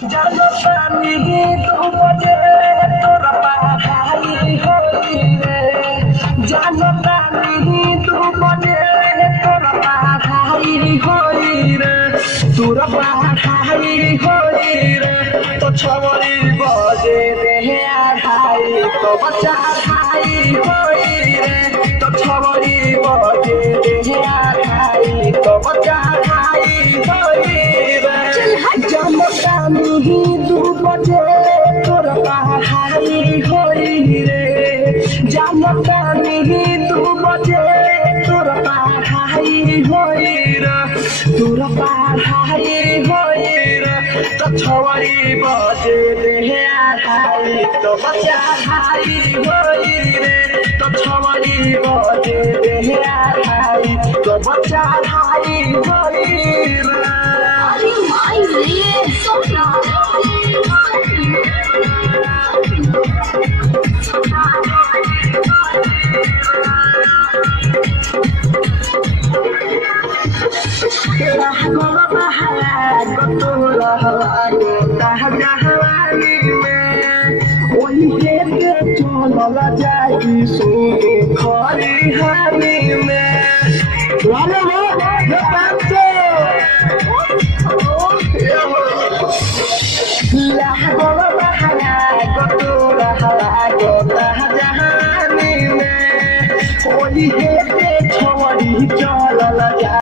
जानो पानी तू बजे तोरा पढ़ाई होई रे जानो पानी तू बजे तोरा पढ़ाई होई रे तोरा पढ़ाई होई रे तो छवरी बजे रे भाई तो बच्चा भाई होई रे तो छवरी बजे रे भाई तो बच्चा भाई होई रे जानो पानी तू बजे तोरा पढ़ाई होई रे जानो पानी तू बजे तोरा पढ़ाई होई रे तोरा पढ़ाई होई रे तो छवरी बजे रे भाई तो बच्चा भाई होई रे तो छवरी बजे रे भाई तो बच्चा भाई होई रे